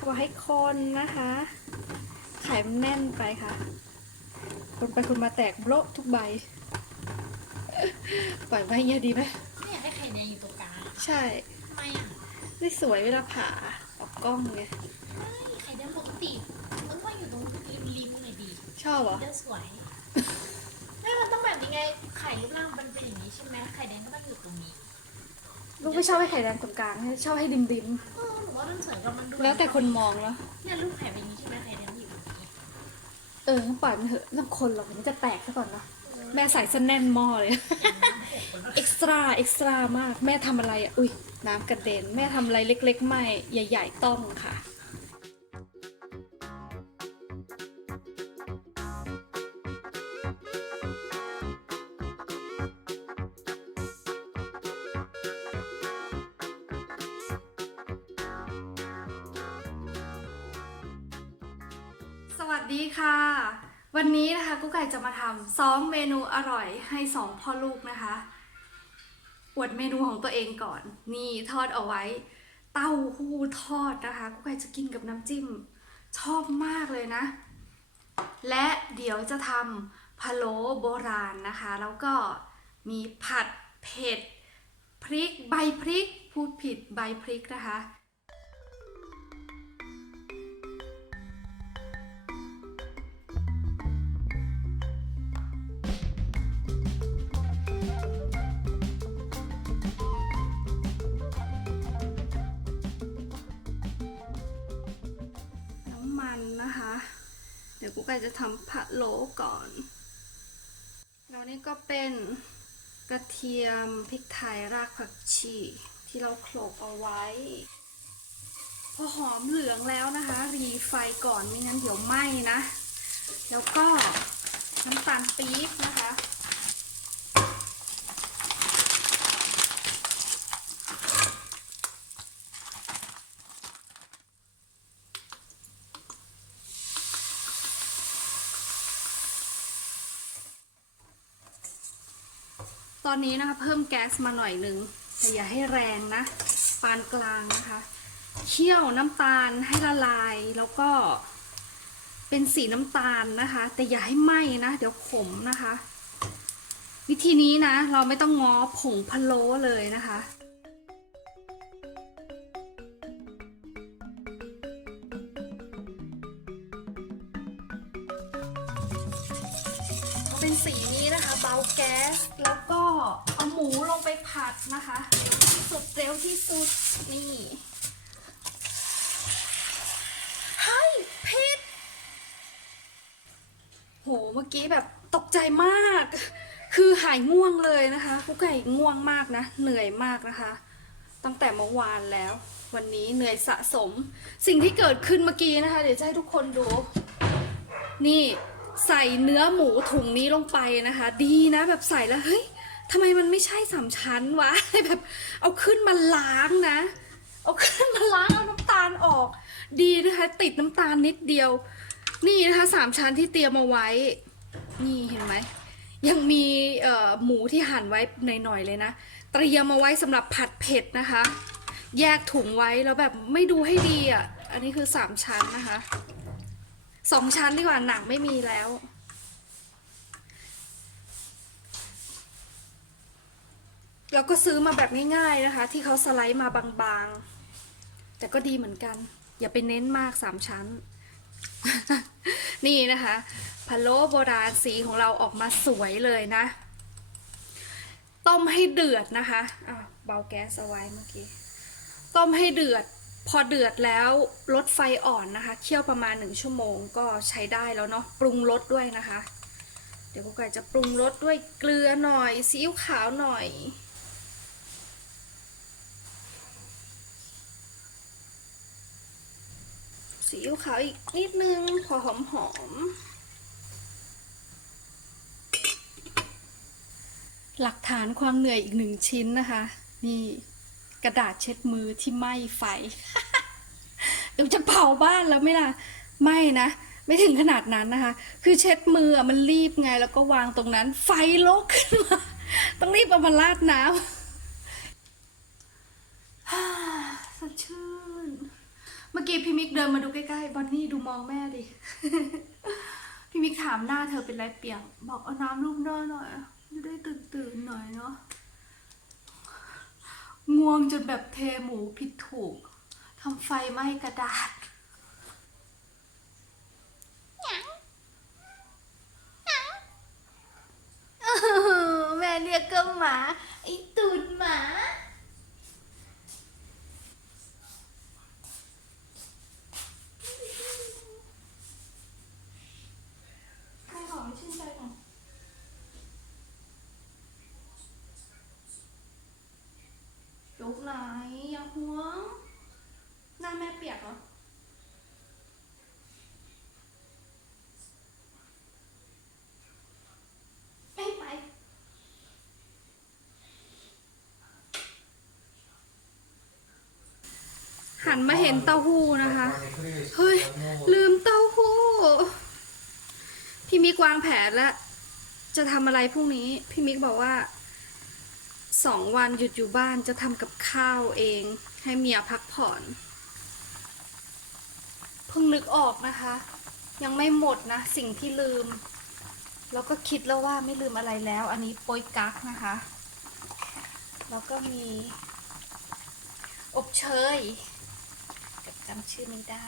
เขาบอกให้คนนะคะ ไข่มันแน่นไปค่ะ คนไปคนมาแตกโบะทุกใบ ปล่อยไว้อย่างเงี้ยดีไหมไม่อยากให้ไข่แดงอยู่ตรงกลางใช่ ทำไมอะได้สวยเวลาผ่าออกกล้องไง ไม่ไข่แดงปกติมันต้องอยู่ตรงริมริมๆหน่อยดีชอบเหรอ เดี๋ยวสวยแม่มันต้องแบบนี้ไง ไข่รูปร่างมันเป็นอย่างนี้ใช่ไหมไข่แดงก็ต้องอยู่ตรงนี้ ลูกไม่ชอบให้ไข่แดงตรงกลางชอบให้ดิมดิมเออหนูว่ามันสวยกว่ามันดูๆแล้วแต่คนมองแล้วเนี่ยรูปไข่เป็นอย่างนี้ใช่ไหมไข่แดงอยู่ตรงนี้เอองั้นปล่อยมันเถอะน้ำคนหรอกมันจะแตกซะก่อนเนาะแม่ใส่ซะแน่นหม้อเลย เอ็กซ์ตร้าเอ็กซ์ตร้ามาก แม่ทำอะไรอะ อุ้ยน้ำกระเด็น แม่ทำอะไรเล็กๆ ไม่ ใหญ่ ๆ ต้องค่ะ วัสดีค่ะ วันนี้นะคะกุ๊กไก่จะมาทำซ้อมเมนูอร่อยให้สองพ่อลูกนะคะอวดเมนูของตัวเองก่อน นี่ทอดเอาไว้ เต้าหู้ทอดนะคะกุ๊กไก่จะกินกับน้ำจิ้ม ชอบมากเลยนะ และเดี๋ยวจะทำพะโล้โบราณนะคะ แล้วก็มีผัดเผ็ดพริกใบพริกพูดผิดใบพริกนะคะ ไปจะทำผัดโลก่อน แล้วนี่ก็เป็นกระเทียมพริกไทยรากผักชีที่เราโขลกเอาไว้ พอหอมเหลืองแล้วนะคะ รีไฟก่อนไม่งั้นเดี๋ยวไหม้นะ แล้วก็น้ำตาลปี๊บนะคะ ตอนนี้นะคะเพิ่มแก๊สมาหน่อยหนึ่งแต่อย่าให้แรงนะ ปานกลางนะคะ เคี่ยวน้ำตาลให้ละลายแล้วก็เป็นสีน้ำตาลนะคะ แต่อย่าให้ไหม้นะ เดี๋ยวขมนะคะ วิธีนี้นะ เราไม่ต้องง้อผงพะโล้เลยนะคะาแก๊ส แล้วก็เอาหมูลงไปผัดนะคะที่สุดเร็วที่สุดนี่เฮ้ยผิดโหเมื่อกี้แบบตกใจมาก คือหายง่วงเลยนะคะกุ๊กไก่ง่วงมากนะ เหนื่อยมากนะคะ ตั้งแต่เมื่อวานแล้ว วันนี้เหนื่อยสะสม สิ่งที่เกิดขึ้นเมื่อกี้นะคะ เดี๋ยวจะให้ทุกคนดู นี่ ใส่เนื้อหมูถุงนี้ลงไปนะคะ ดีนะแบบใส่แล้วเฮ้ยทำไมมันไม่ใช่สามชั้นวะแบบเอาขึ้นมาล้างนะ เอาขึ้นมาล้างเอาน้ำตาลออก ดีนะคะ ติดน้ำตาลนิดเดียว นี่นะคะสามชั้นที่เตรียมเอาไว้ นี่เห็นไหมยังมีหมูที่หั่นไว้หน่อยๆเลยนะเตรียมมาไว้สำหรับผัดเผ็ดนะคะ แยกถุงไว้แล้วแบบไม่ดูให้ดีอะ อันนี้คือสามชั้นนะคะ สองชั้นดีกว่าหนังไม่มีแล้ว แล้วก็ซื้อมาแบบง่ายๆนะคะ ที่เขาสไลด์มาบางๆ แต่ก็ดีเหมือนกัน อย่าไปเน้นมากสามชั้น นี่นะคะพะโล้โบราณสีของเราออกมาสวยเลยนะ ต้มให้เดือดนะคะอะเบาแก๊สเอาไว้เมื่อกี้ ต้มให้เดือด พอเดือดแล้วลดไฟอ่อนนะคะ เคี่ยวประมาณหนึ่งชั่วโมงก็ใช้ได้แล้วเนาะ ปรุงรสด้วยนะคะ เดี๋ยวกุ๊กไก่จะปรุงรสด้วยเกลือหน่อยซีอิ๊วขาวหน่อย ซีอิ๊วขาวอีกนิดนึงพอหอมหอมๆหลักฐานความเหนื่อยอีกหนึ่งชิ้นนะคะ นี่ กระดาษเช็ดมือที่ไหม้ไฟเดี๋ยวจะเผาบ้านแล้วไม่ล่ะ ไม่นะ ไม่ถึงขนาดนั้นนะคะ คือเช็ดมือมันรีบไงแล้วก็วางตรงนั้น ไฟลุกขึ้นมา ต้องรีบเอามาราดน้ำสดชื่น เมื่อกี้พี่มิกเดินมาดูใกล้ๆบอนนี่ดูมองแม่ดิ พี่มิกถามหน้าเธอเป็นไรเปียก บอกเอาน้ำลูบหน้าหน่อยจะได้ตื่นตื่นๆหน่อยเนาะ ง่วงจนแบบเทหมูผิดถูกทำไฟไหม้กระดาษ แม่เรียกก็หมา ไอตูดหมา ใครบอกไม่ชื่นใจหน่อย ยกไหนอย่าห่วง หน้าแม่เปียกเหรอเอ้ยไปหันมาเห็นเต้าหู้นะคะ เฮ้ย ลืมเต้าหู้ พี่มิกวางแผนแล้ว จะทำอะไรพรุ่งนี้ พี่มิกบอกว่า สองวันหยุดอยู่บ้านจะทำกับข้าวเอง ให้เมียพักผ่อนเพิ่งนึกออกนะคะ ยังไม่หมดนะ สิ่งที่ลืม แล้วก็คิดแล้วว่าไม่ลืมอะไรแล้ว อันนี้โปยกั๊กนะคะ แล้วก็มี อบเชยกับจำชื่อไม่ได้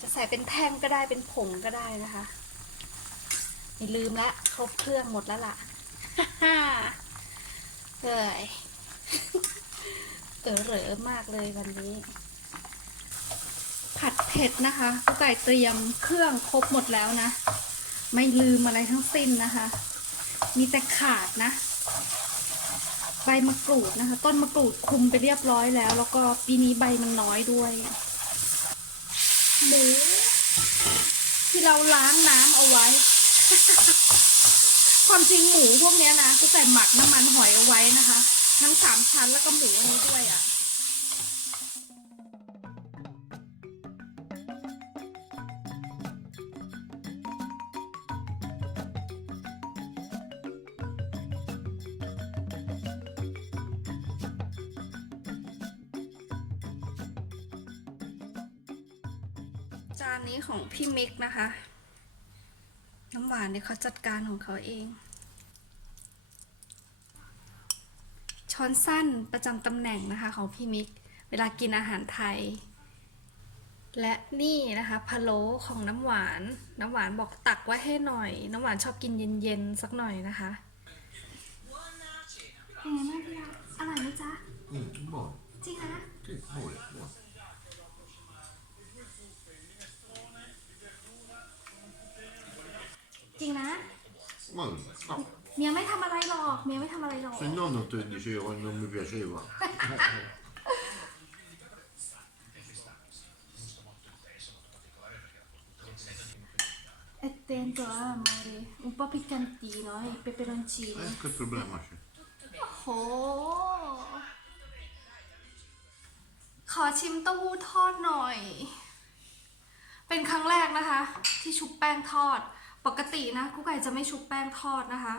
จะใส่เป็นแท่งก็ได้เป็นผงก็ได้นะคะไม่ลืมละครบเครื่องหมดแล้วล่ะ เฮ้ยเออเหรอมากเลยวันนี้ ผัดเผ็ดนะคะกุ๊กไก่เตรียมเครื่องครบหมดแล้วนะ ไม่ลืมอะไรทั้งสิ้นนะคะ มีแต่ขาดนะ ใบมะกรูดนะคะ ต้นมะกรูดคุมไปเรียบร้อยแล้ว แล้วก็ปีนี้ใบมันน้อยด้วยหมูที่เราล้างน้ำเอาไว้ ความจริงหมูพวกนี้นะก็ใส่หมักน้ำมันหอยเอาไว้นะคะ ทั้งสามชั้นแล้วก็หมูอันนี้ด้วยอะจานนี้ของพี่มิกนะคะ น้ำหวานเนี่ยเขาจัดการของเขาเอง ช้อนสั้นประจำตำแหน่งนะคะของพี่มิก เวลากินอาหารไทย และนี่นะคะพะโล้ของน้ำหวาน น้ำหวานบอกตักไว้ให้หน่อย น้ำหวานชอบกินเย็นๆสักหน่อยนะคะเป็นไงบ้างพี่รักอร่อยไหมจ๊ะ Mm, buono. จริงนะ Sì, buono, buono. จริงนะ Ma no, เมียไม่ทำอะไรหรอก เมียไม่ทำอะไรหรอก se no non te dicevo che non mi piaceva. È dentro amore, un po' piccantino, eh, i peperoncini. Eh, che problema c'è? โอ้โห ขอชิมเต้าหู้ทอดหน่อย เป็นครั้งแรกนะคะ ที่ชุบแป้งทอด ปกตินะกุ๊กไก่จะไม่ชุบแป้งทอดนะคะ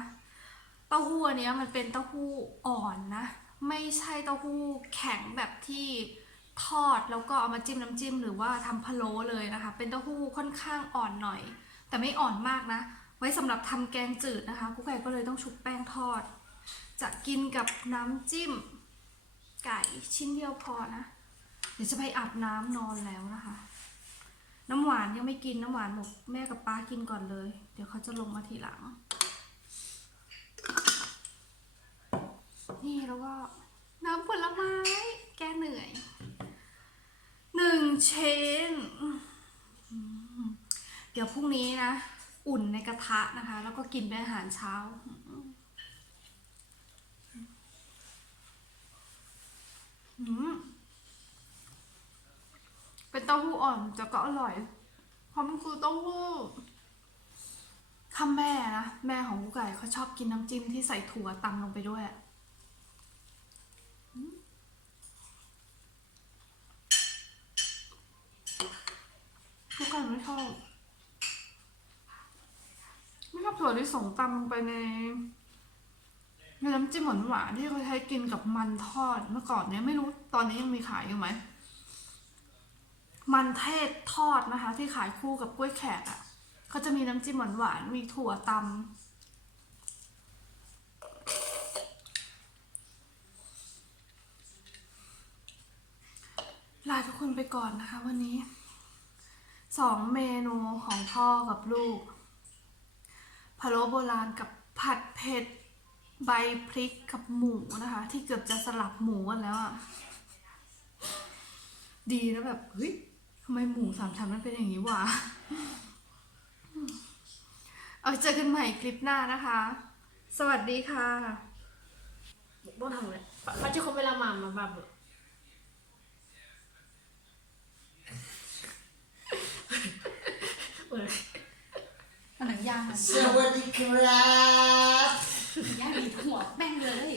เต้าหู้อันนี้มันเป็นเต้าหู้อ่อนนะ ไม่ใช่เต้าหู้แข็งแบบที่ทอดแล้วก็เอามาจิ้มน้ำจิ้มหรือว่าทำพะโล้เลยนะคะ เป็นเต้าหู้ค่อนข้างอ่อนหน่อย แต่ไม่อ่อนมากนะ ไว้สำหรับทำแกงจืดนะคะกุ๊กไก่ก็เลยต้องชุบแป้งทอด จะกินกับน้ำจิ้ม ไก่ชิ้นเดียวพอนะ เดี๋ยวจะไปอาบน้ำนอนแล้วนะคะ น้ำหวานยังไม่กินน้ำหวานบอกแม่กับป้ากินก่อนเลย เดี๋ยวเขาจะลงมาทีหลัง นี่แล้วก็น้ำผลไม้ แก้เหนื่อยหนึ่งเชนเดี๋ยวพรุ่งนี้นะ อุ่นในกระทะนะคะ แล้วก็กินเป็นอาหารเช้าอืม เป็นเต้าหู้อ่อนแต่ก็อร่อย เพราะมันคือเต้าหู้ข้าแม่นะแม่ของกุ๊กไก่เขาชอบกินน้ำจิ้มที่ใส่ถั่วตำลงไปด้วยกุ๊กไก่ไม่ชอบไม่ชอบถั่วที่ส่งตำลงไปในในน้ำจิ้มหวานหวานๆที่เขาใช้กินกับมันทอดเมื่อก่อนเนี้ยไม่รู้ตอนนี้ยังมีขายอยู่ไหม มันเทศทอดนะคะ ที่ขายคู่กับกล้วยแขกอะ่ะเขาจะมีน้ำจิ้มหวานๆมีถั่วตำลาทุกคนไปก่อนนะคะวันนี้สองเมนูของพ่อกับลูกพะโล้โบราณกับผัดเผ็ดใบพริกกับหมูนะคะ ที่เกือบจะสลับหมูกันแล้วอะ ดีนะแบบเฮ้ย ทำไมหมูสามชั้นมันเป็นอย่างนี้วะ เอาเจอกันใหม่คลิปหน้านะคะ สวัสดีค่ะต้องทำเลยเขาจะคบเวลามามาแบบเปิดหนังยางสวัสดีครับย่างดีหัวแม่งเลย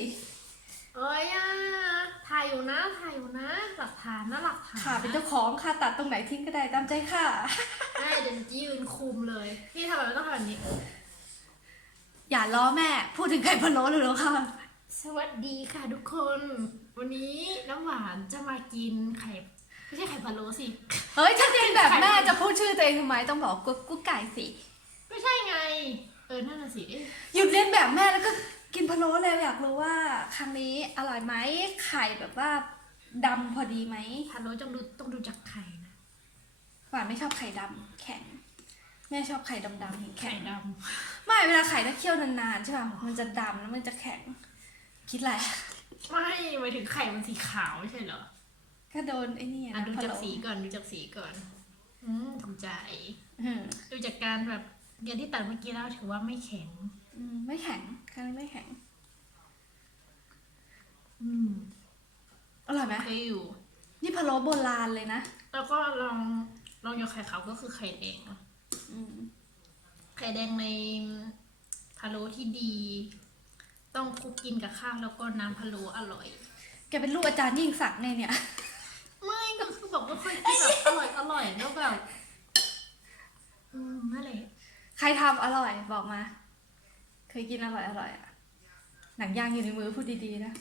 เอ้ยอะถ่ายอยู่นะถ่ายอยู่นะ หลักฐานนะหลักฐานค่ะเป็นเจ้าของค่ะตัดตรงไหนทิ้งก็ได้ตามใจค่ะ ได้เดี๋ยวจะยืนคุมเลย พี่ทำแบบไม่ต้องทำแบบนี้ อย่าล้อแม่ พูดถึงไข่พะโล้เลยเหรอค่ะ สวัสดีค่ะทุกคน วันนี้น้ำหวานจะมากินไข่ไม่ใช่ไข่พะโล้สิ เฮ้ยถ้าเรียนแบบแม่จะพูดชื่อตัวเองทำไมต้องบอกกุ๊กกุ๊กไก่สิ ไม่ใช่ไง เออนั่นน่ะสิเอ๊ะหยุดเรียนแบบแม่แล้วก็ กินพะโล้เลยอยากรู้ว่าครั้งนี้อร่อยไหมไข่แบบว่าดำพอดีไหมพะโล้ต้องดูต้องดูจากไข่นะหวานไม่ชอบไข่ดำแข็ง แม่ชอบไข่ดำๆแข็ไข่งดไม่เวลาไข่ถ้าเคี่ยวนานๆใช่ป่ะมันจะดำแล้วมันจะแข็ง คิดอะไรำไม่หมายถึงไข่มันสีขาวไม่ใช่เหรอก็โดนไอ้นี่อะนะดูพะจากโล้สีก่อนดูจากสีก่อน อืมถูกใจ อืมดูจากการแบบอย่างที่ตัดเมื่อกี้แล้วถือว่าไม่แข็ง อืมไม่แข็ง ครั้งนี้ไม่แข็ง อืมอร่อยไหมโอเคอยู่ นี่พะโล้โบราณเลยนะ แล้วก็ลองลองยกไข่ขาวก็คือไข่แดงเนอะอืมไข่แดงในพะโล้ที่ดี ต้องคลุกกินกับข้าวแล้วก็น้ำพะโล้อร่อย แกเป็นลูกอาจารย์ยิ่งศักดิ์เนี่ยเนี่ย ไม่ก็คือบอกว่าเคยกินแบบอร่อยอร่อยแล้วแบบ อืมนั่นแหละ ใครทำอร่อยบอกมาเค ยกินอร่อยอร่อยอะหนังย่างอยู่ในมือพูดดีๆนะ